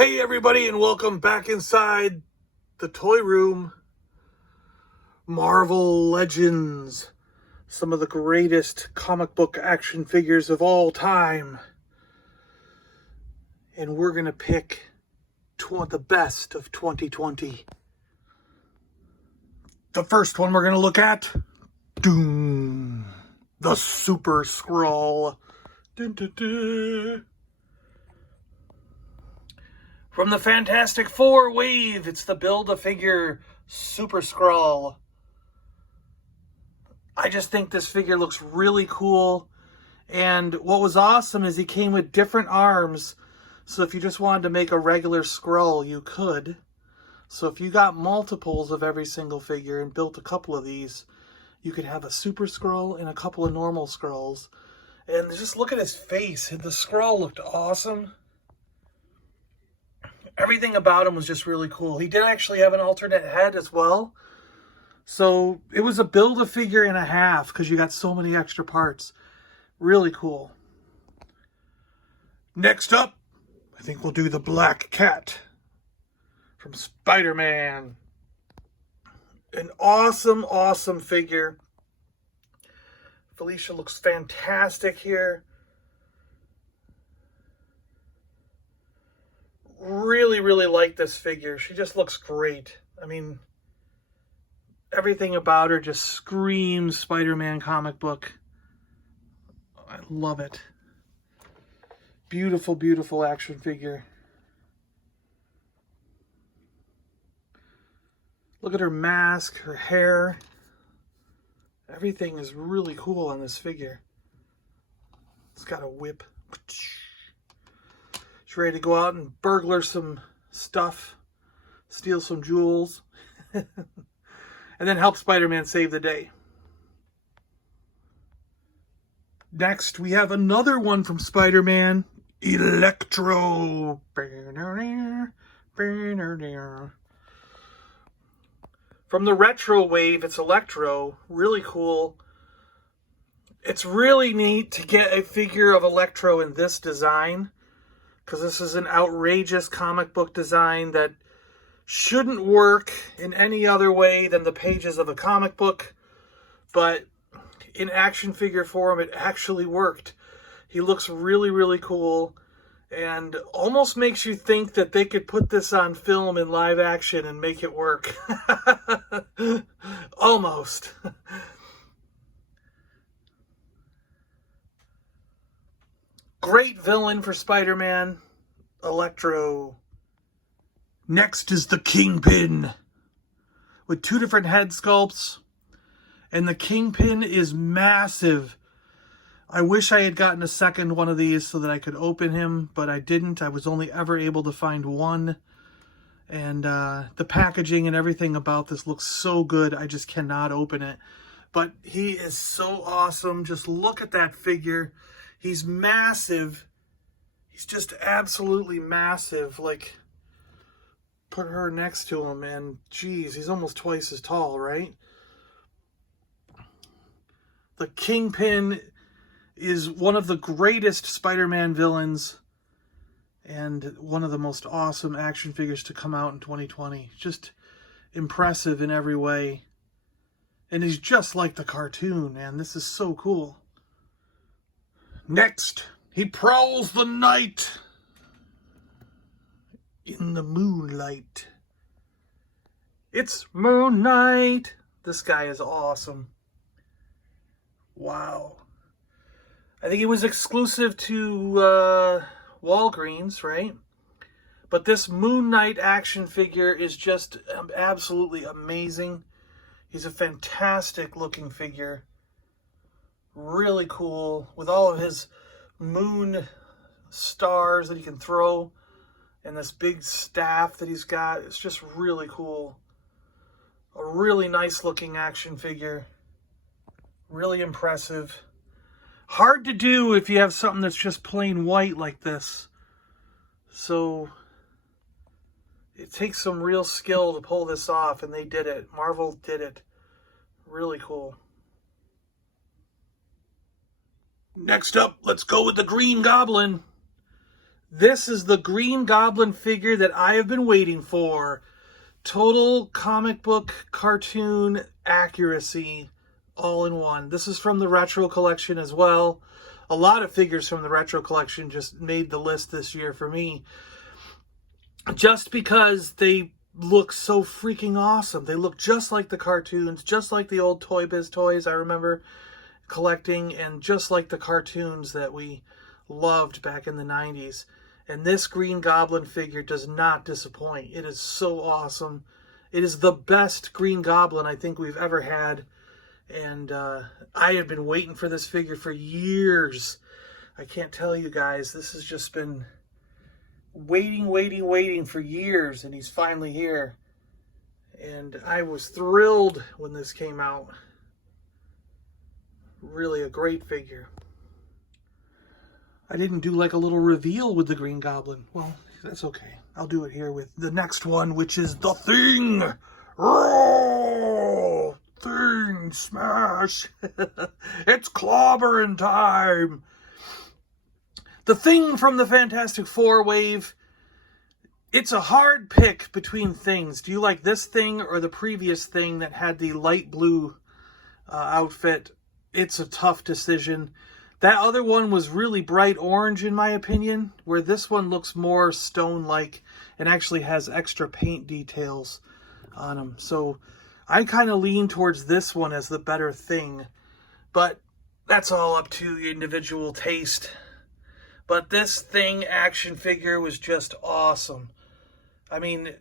Hey everybody, and welcome back inside the toy room. Marvel Legends. Some of the greatest comic book action figures of all time. And we're going to pick the best of 2020. The first one we're going to look at, Doom, the Super Skrull. Dun, dun, dun. From the Fantastic Four wave, it's the Build-A-Figure Super Skrull. I just think this figure looks really cool. And what was awesome is he came with different arms. So if you just wanted to make a regular Skrull, you could. So if you got multiples of every single figure and built a couple of these, you could have a Super Skrull and a couple of normal Skrulls. And just look at his face. The Skrull looked awesome. Everything about him was just really cool. He did actually have an alternate head as well. So it was a Build-A-Figure and a half because you got so many extra parts. Really cool. Next up, I think we'll do the Black Cat from Spider-Man. An awesome, awesome figure. Felicia looks fantastic here. Really, really like this figure. She just looks great. I mean, everything about her just screams Spider-Man comic book. I love it. Beautiful, beautiful action figure. Look at her mask, her hair. Everything is really cool on this figure. It's got a whip. She's ready to go out and burglar some stuff, steal some jewels, and then help Spider-Man save the day. Next, we have another one from Spider-Man, Electro. From the retro wave, it's Electro. Really cool. It's really neat to get a figure of Electro in this design, because this is an outrageous comic book design that shouldn't work in any other way than the pages of a comic book. But in action figure form, it actually worked. He looks really, really cool. And almost makes you think that they could put this on film in live action and make it work. Almost. Great villain for Spider-Man, Electro. Next is the Kingpin, with two different head sculpts. And the Kingpin is massive. I wish I had gotten a second one of these so that I could open him, but I didn't. I was only ever able to find one. And the packaging and everything about this looks so good, I just cannot open it. But he is so awesome. Just look at that figure. He's massive. He's just absolutely massive. Like, put her next to him, and geez, he's almost twice as tall, right? The Kingpin is one of the greatest Spider-Man villains and one of the most awesome action figures to come out in 2020. Just impressive in every way. And he's just like the cartoon, man. This is so cool. Next, he prowls the night in the moonlight. It's Moon Knight. This guy is awesome. Wow. I think it was exclusive to Walgreens, right? But this Moon Knight action figure is just absolutely amazing. He's a fantastic looking figure. Really cool. With all of his moon stars that he can throw. And this big staff that he's got. It's just really cool. A really nice looking action figure. Really impressive. Hard to do if you have something that's just plain white like this. So it takes some real skill to pull this off, and they did it. Marvel did it. Really cool. Next up, let's go with the Green Goblin. This is the Green Goblin figure that I have been waiting for. Total comic book cartoon accuracy all in one. This is from the Retro collection as well. A lot of figures from the Retro collection just made the list this year for me. Just because they look so freaking awesome. They look just like the cartoons, just like the old Toy Biz toys I remember collecting, and just like the cartoons that we loved back in the 90s. And this Green Goblin figure does not disappoint. It is so awesome. It is the best Green Goblin I think we've ever had. And I have been waiting for this figure for years. I can't tell you guys. This has just been waiting for years. And he's finally here. And I was thrilled when this came out. Really a great figure. I didn't do like a little reveal with the Green Goblin. Well, that's okay. I'll do it here with the next one, which is the Thing. Oh, Thing smash. It's clobbering time. The Thing from the Fantastic Four wave. It's a hard pick between things. Do you like this Thing or the previous Thing that had the light blue outfit? It's a tough decision. That other one was really bright orange in my opinion, where this one looks more stone-like and actually has extra paint details on them. So I kind of lean towards this one as the better Thing, but that's all up to individual taste. But this Thing action figure was just awesome. I mean,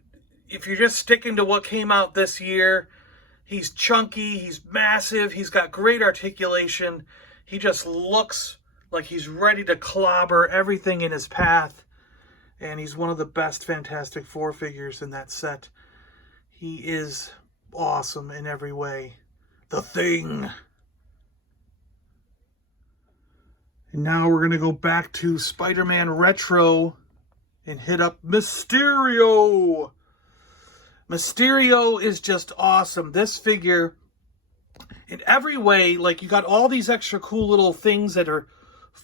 if you're just sticking to what came out this year, he's chunky, he's massive, he's got great articulation. He just looks like he's ready to clobber everything in his path. And he's one of the best Fantastic Four figures in that set. He is awesome in every way. The Thing. And now we're going to go back to Spider-Man Retro and hit up Mysterio. Mysterio is just awesome. This figure, in every way, like, you got all these extra cool little things that are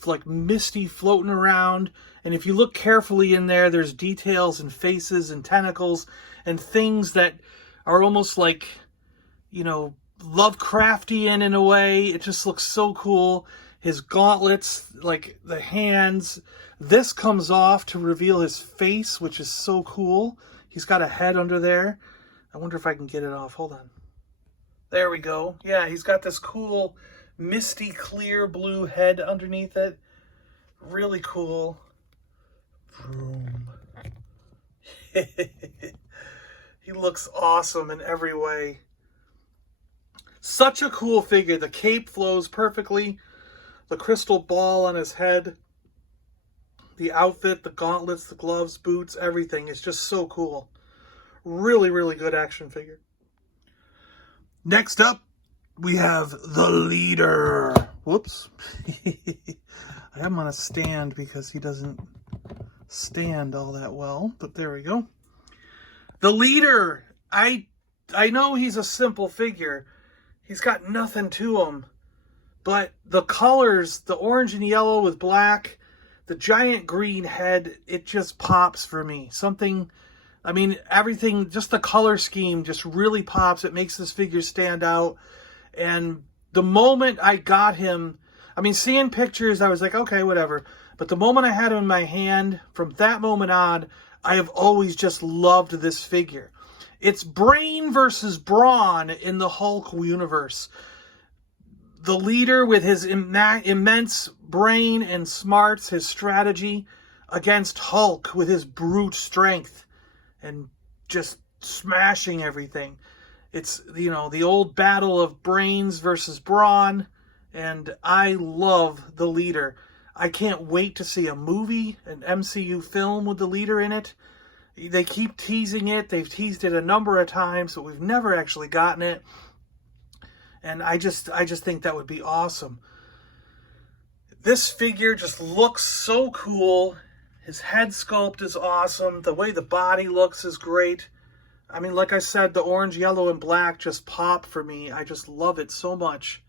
like misty floating around, and if you look carefully in there, there's details and faces and tentacles and things that are almost like, you know, Lovecraftian in a way. It just looks so cool. His gauntlets, like the hands, this comes off to reveal his face, which is so cool. He's got a head under there. I wonder if I can get it off. Hold on. There we go. Yeah, he's got this cool, misty, clear blue head underneath it. Really cool. Vroom. He looks awesome in every way. Such a cool figure. The cape flows perfectly. The crystal ball on his head. The outfit, the gauntlets, the gloves, boots, everything. It's just so cool. Really, really good action figure. Next up, we have the Leader. Whoops. I have him on a stand because he doesn't stand all that well, but there we go. The Leader. I know he's a simple figure. He's got nothing to him. But the colors, the orange and yellow with black, the giant green head, it just pops for me. Something... I mean, everything, just the color scheme just really pops. It makes this figure stand out. And the moment I got him, I mean, seeing pictures, I was like, okay, whatever. But the moment I had him in my hand, from that moment on, I have always just loved this figure. It's brain versus brawn in the Hulk universe. The Leader with his immense brain and smarts, his strategy, against Hulk with his brute strength. And just smashing everything. It's, you know, the old battle of brains versus brawn. And I love the Leader. I can't wait to see a movie, an MCU film with the Leader in it. They keep teasing it. They've teased it a number of times, but we've never actually gotten it. And I just think that would be awesome. This figure just looks so cool. His head sculpt is awesome. The way the body looks is great. I mean, like I said, the orange, yellow, and black just pop for me. I just love it so much.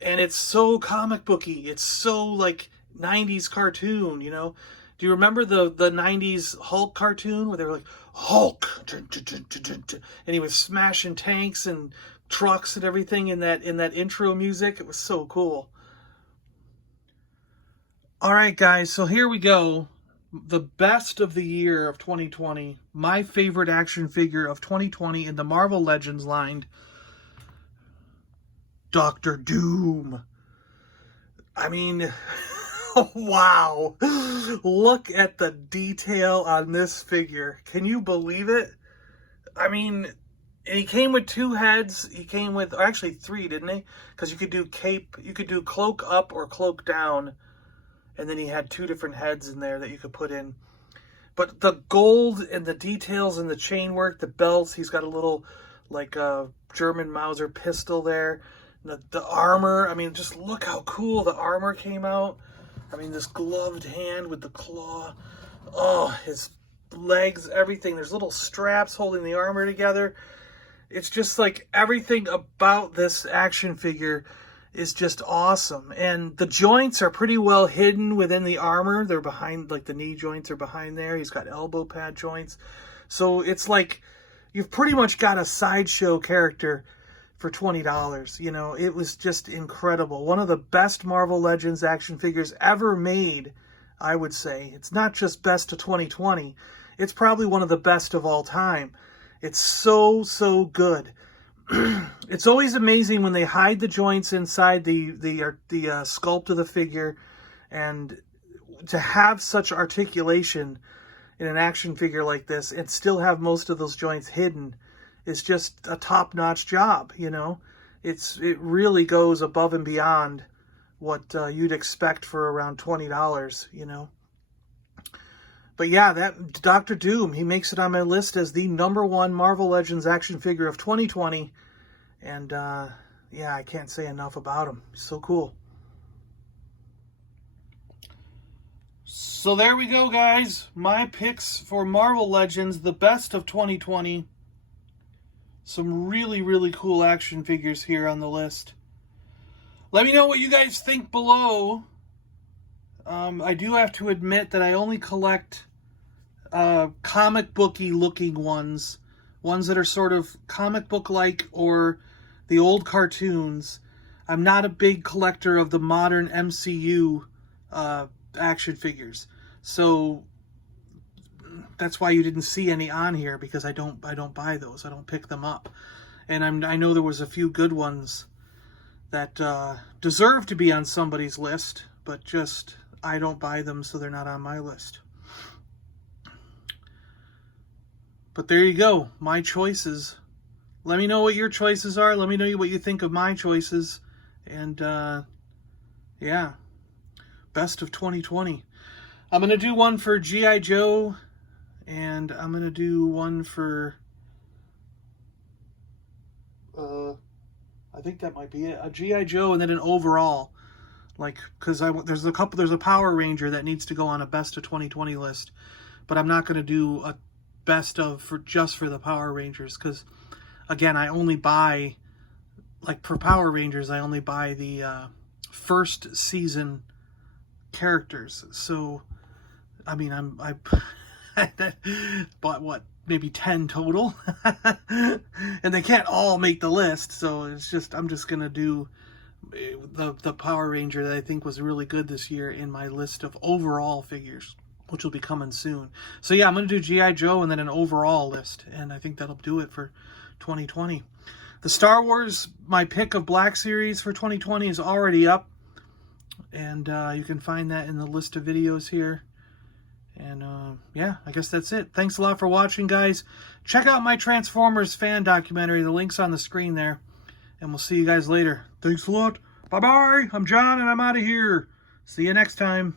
And it's so comic booky. It's so, like, 90s cartoon, you know? Do you remember the 90s Hulk cartoon where they were like, Hulk, and he was smashing tanks and trucks and everything in that intro music? It was so cool. All right, guys, so here we go. The best of the year of 2020. My favorite action figure of 2020 in the Marvel Legends line. Dr. Doom. I mean, wow. Look at the detail on this figure. Can you believe it? I mean, he came with 2 heads. He came with, actually 3, didn't he? Because you could do cape, you could do cloak up or cloak down. And then he had 2 different heads in there that you could put in. But the gold and the details and the chain work, the belts, he's got a little, like, German Mauser pistol there. The armor, I mean, just look how cool the armor came out. I mean, this gloved hand with the claw. Oh, his legs, everything. There's little straps holding the armor together. It's just like everything about this action figure is just awesome. And the joints are pretty well hidden within the armor. They're behind, like the knee joints are behind there. He's got elbow pad joints. So it's like you've pretty much got a sideshow character for $20. You know, it was just incredible. One of the best Marvel Legends action figures ever made, I would say. It's not just best of 2020. It's probably one of the best of all time. It's so, so good. It's always amazing when they hide the joints inside the sculpt of the figure, and to have such articulation in an action figure like this and still have most of those joints hidden is just a top-notch job, you know? It really goes above and beyond what you'd expect for around $20, you know? But yeah, that Dr. Doom, he makes it on my list as the #1 Marvel Legends action figure of 2020. And yeah, I can't say enough about him. So cool. So there we go, guys. My picks for Marvel Legends, the best of 2020. Some really, really cool action figures here on the list. Let me know what you guys think below. I do have to admit that I only collect comic booky looking ones that are sort of comic book like, or the old cartoons. I'm not a big collector of the modern MCU action figures, so that's why you didn't see any on here, because I don't buy those. I don't pick them up. And I know there was a few good ones that deserve to be on somebody's list, but just I don't buy them, so they're not on my list. But there you go, my choices. Let me know what your choices are. Let me know what you think of my choices. And yeah, best of 2020. I'm going to do one for G.I. Joe, and I'm going to do one for, I think that might be it, a G.I. Joe, and then an overall. Like, because there's a Power Ranger that needs to go on a best of 2020 list, but I'm not going to do a best of just for the Power Rangers, because again, I only buy, like for Power Rangers, I only buy the first season characters. So I mean, I bought what, maybe 10 total, and they can't all make the list. So it's just, I'm just gonna do the Power Ranger that I think was really good this year in my list of overall figures, which will be coming soon. So yeah, I'm going to do G.I. Joe and then an overall list, and I think that'll do it for 2020. The Star Wars, my pick of Black Series for 2020 is already up, and you can find that in the list of videos here. And yeah, I guess that's it. Thanks a lot for watching, guys. Check out my Transformers fan documentary. The link's on the screen there, and we'll see you guys later. Thanks a lot. Bye-bye. I'm John, and I'm out of here. See you next time.